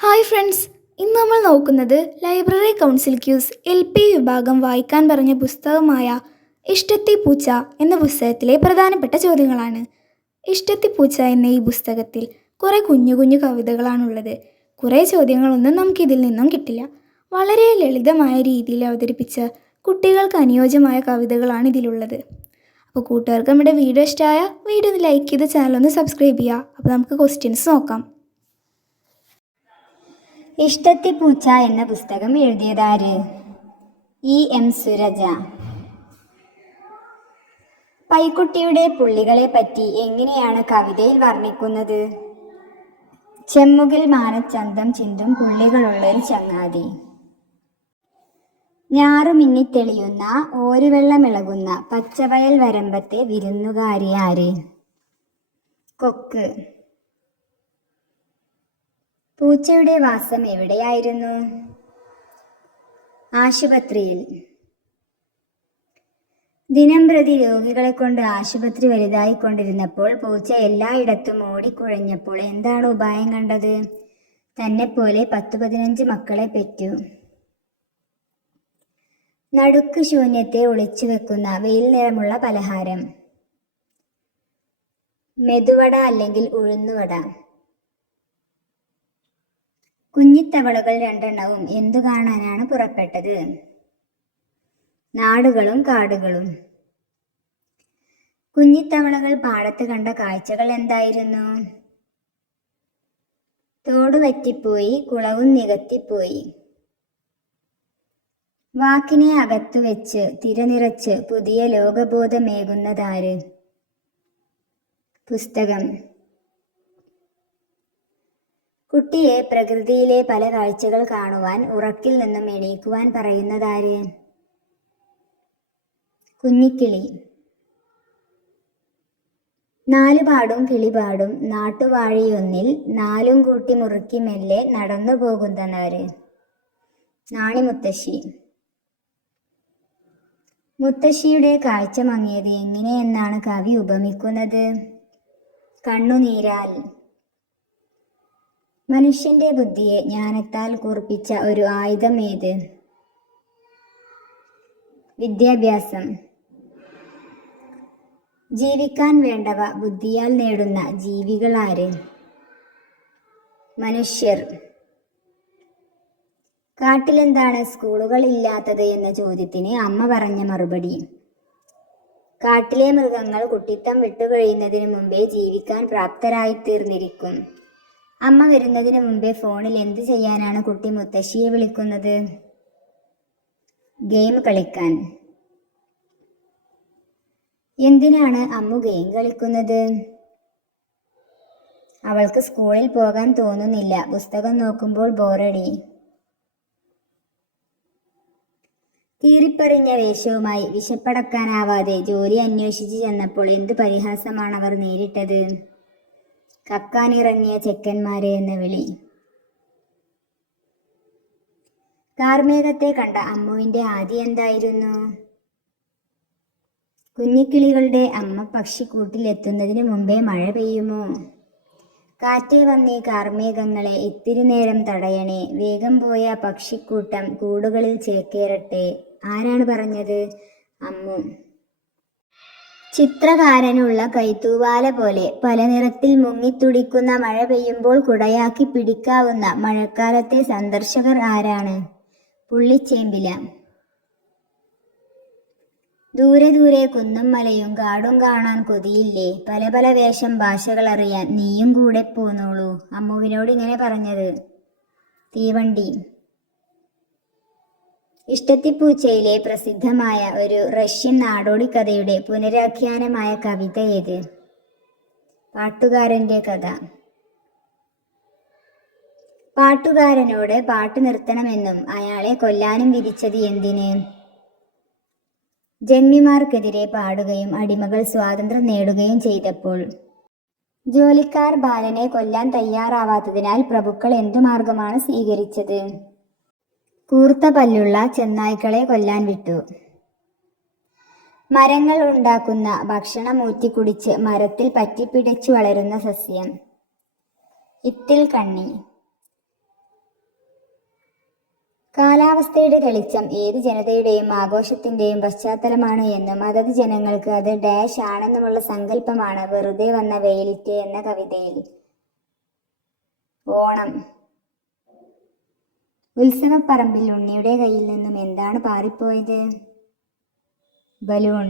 Hi friends, ഇന്ന് നമ്മൾ നോക്കുന്നത് ലൈബ്രറി കൗൺസിൽ ക്യൂസ് LP വിഭാഗം വായിക്കാൻ പറഞ്ഞ പുസ്തകമായ ഇഷ്ടത്തി പൂച്ച എന്ന പുസ്തകത്തിലെ പ്രധാനപ്പെട്ട ചോദ്യങ്ങളാണ്. ഇഷ്ടത്തി പൂച്ച എന്ന ഈ പുസ്തകത്തിൽ കുറേ കുഞ്ഞു കുഞ്ഞു കവിതകളാണുള്ളത്. കുറേ ചോദ്യങ്ങളൊന്നും നമുക്കിതിൽ നിന്നും കിട്ടില്ല. വളരെ ലളിതമായ രീതിയിൽ അവതരിപ്പിച്ച കുട്ടികൾക്ക് അനുയോജ്യമായ കവിതകളാണ് ഇതിലുള്ളത്. അപ്പോൾ കൂട്ടുകാർക്ക് നമ്മുടെ വീഡിയോ ഇഷ്ടമായ വീഡിയോ ഒന്ന് ലൈക്ക് ചെയ്ത് ചാനലൊന്ന് സബ്സ്ക്രൈബ് ചെയ്യുക. അപ്പോൾ നമുക്ക് ക്വസ്റ്റ്യൻസ് നോക്കാം. ഇഷ്ടത്തിപ്പൂച്ച എന്ന പുസ്തകം എഴുതിയതാര്? EM സുരജ. പൈക്കുട്ടിയുടെ പുള്ളികളെ പറ്റി എങ്ങനെയാണ് കവിതയിൽ വർണ്ണിക്കുന്നത്? ചെമ്മുകിൽ മാനച്ചന്തം ചിന്തും പുള്ളികളുള്ളൊരു ചങ്ങാതി. ഞാറുമിന്നിത്തെളിയുന്ന ഓരുവെള്ളമിളകുന്ന പച്ചവയൽ വരമ്പത്തെ വിരുന്നുകാരി ആര്? കൊക്ക്. പൂച്ചയുടെ വാസം എവിടെയായിരുന്നു? ആശുപത്രിയിൽ. ദിനംപ്രതി രോഗികളെ കൊണ്ട് ആശുപത്രി വലുതായിക്കൊണ്ടിരുന്നപ്പോൾ പൂച്ച എല്ലായിടത്തും ഓടിക്കുഴഞ്ഞപ്പോൾ എന്താണ് ഉപായം കണ്ടത്? തന്നെപ്പോലെ 10-15 മക്കളെ പെറ്റു. നടുക്ക് ശൂന്യത്തെ ഒളിച്ചു വെക്കുന്ന വെയിൽ നിറമുള്ള പലഹാരം. മെതുവട അല്ലെങ്കിൽ ഉഴുന്നുവട. കുഞ്ഞിത്തവളകൾ 2 എന്തു കാണാനാണ് പുറപ്പെട്ടത്? നാടുകളും കാടുകളും. കുഞ്ഞിത്തവളകൾ പാടത്ത് കണ്ട കാഴ്ചകൾ എന്തായിരുന്നു? തോട് വറ്റിപ്പോയി, കുളവും നികത്തിപ്പോയി. വാക്കിനെ അകത്തുവെച്ച് തിരനിറച്ച് പുതിയ ലോകബോധമേകുന്നതാര്? പുസ്തകം. കുട്ടിയെ പ്രകൃതിയിലെ പല കാഴ്ചകൾ കാണുവാൻ ഉറക്കിൽ നിന്നും എണീക്കുവാൻ പറയുന്നതാര്? കുഞ്ഞിക്കിളി. 4 പാടും കിളിപാടും നാട്ടുവാഴിയൊന്നിൽ 4 കൂട്ടി മുറുക്കി മെല്ലെ നടന്നു പോകുന്നതാര്? നാണിമുത്തശ്ശി. മുത്തശ്ശിയുടെ കാഴ്ച മങ്ങിയത് എങ്ങനെയെന്നാണ് കവി ഉപമിക്കുന്നത്? കണ്ണുനീരാൽ. മനുഷ്യന്റെ ബുദ്ധിയെ ജ്ഞാനത്താൽ കൂർപ്പിച്ച ഒരു ആയുധം ഏത്? വിദ്യാഭ്യാസം. ജീവിക്കാൻ വേണ്ടവ ബുദ്ധിയാൽ നേടുന്ന ജീവികൾ ആര്? മനുഷ്യർ. കാട്ടിലെന്താണ് സ്കൂളുകൾ ഇല്ലാത്തത് എന്ന ചോദ്യത്തിന് അമ്മ പറഞ്ഞ മറുപടി: കാട്ടിലെ മൃഗങ്ങൾ കുട്ടിത്തം വിട്ടുകഴിയുന്നതിന് മുമ്പേ ജീവിക്കാൻ പ്രാപ്തരായിത്തീർന്നിരിക്കും. അമ്മ വരുന്നതിന് മുമ്പേ ഫോണിൽ എന്ത് ചെയ്യാനാണ് കുട്ടി മുത്തശ്ശിയെ വിളിക്കുന്നത്? ഗെയിം കളിക്കാൻ. എന്തിനാണ് അമ്മു ഗെയിം കളിക്കുന്നത്? അവൾക്ക് സ്കൂളിൽ പോകാൻ തോന്നുന്നില്ല, പുസ്തകം നോക്കുമ്പോൾ ബോറടി. കീറിപ്പറിഞ്ഞ വേഷവുമായി വിശപ്പടക്കാനാവാതെ ജോലി അന്വേഷിച്ച് ചെന്നപ്പോൾ എന്ത് പരിഹാസമാണ് അവർ നേരിട്ടത്? കക്കാനിറങ്ങിയ ചെക്കന്മാരെ എന്ന വിളി. കാർമേഘത്തെ കണ്ട അമ്മുവിന്റെ ആദി എന്തായിരുന്നു? കുഞ്ഞിക്കിളികളുടെ അമ്മ പക്ഷിക്കൂട്ടിലെത്തുന്നതിന് മുമ്പേ മഴ പെയ്യുമോ? കാറ്റേ വന്നേ കാർമേഘങ്ങളെ ഇത്തിരി നേരം തടയണേ, വേഗം പോയ പക്ഷിക്കൂട്ടം കൂടുകളിൽ ചേക്കേറട്ടെ. ആരാണ് പറഞ്ഞത്? അമ്മു. ചിത്രകാരനുള്ള കൈത്തൂവാല പോലെ പല നിറത്തിൽ മുങ്ങിത്തുടിക്കുന്ന മഴ പെയ്യുമ്പോൾ കുടയാക്കി പിടിക്കാവുന്ന മഴക്കാലത്തെ സന്ദർശകർ ആരാണ്? പുള്ളിച്ചേമ്പില. ദൂരെ ദൂരെ കുന്നും മലയും കാടും കാണാൻ കൊതിയില്ലേ, പല പല വേഷം ഭാഷകൾ അറിയാൻ നീയും കൂടെ പോന്നോളൂ. അമ്മുവിനോട് ഇങ്ങനെ പറഞ്ഞത്. തീവണ്ടി. ഇഷ്ടത്തിപ്പൂച്ചയിലെ പ്രസിദ്ധമായ ഒരു റഷ്യൻ നാടോടിക്കഥയുടെ പുനരാഖ്യാനമായ കവിത ഏത്? പാട്ടുകാരന്റെ കഥ. പാട്ടുകാരനോട് പാട്ട് നിർത്തണമെന്നും അയാളെ കൊല്ലാനും വിധിച്ചത് എന്തിന്? ജന്മിമാർക്കെതിരെ പാടുകയും അടിമകൾ സ്വാതന്ത്ര്യം നേടുകയും ചെയ്തപ്പോൾ. ജോലിക്കാർ ബാലനെ കൊല്ലാൻ തയ്യാറാവാത്തതിനാൽ പ്രഭുക്കൾ എന്തു മാർഗമാണ് സ്വീകരിച്ചത്? കൂർത്ത പല്ലുള്ള ചെന്നായ്ക്കളെ കൊല്ലാൻ വിട്ടു. മരങ്ങൾ ഉണ്ടാക്കുന്ന ഭക്ഷണം ഊറ്റിക്കുടിച്ച് മരത്തിൽ പറ്റിപ്പിടിച്ചു വളരുന്ന സസ്യം. ഇത്തിൽ കണ്ണി. കാലാവസ്ഥയുടെ തെളിച്ചം ഏത് ജനതയുടെയും ആഘോഷത്തിന്റെയും പശ്ചാത്തലമാണ് എന്നും അതത് ജനങ്ങൾക്ക് അത് ഡാഷ് ആണെന്നുമുള്ള സങ്കല്പമാണ് വെറുതെ വന്ന വെയിലിറ്റ് എന്ന കവിതയിൽ. ഓണം. ഉത്സവപ്പറമ്പിൽ ഉണ്ണിയുടെ കയ്യിൽ നിന്നും എന്താണ് പാറിപ്പോയത്? ബലൂൺ.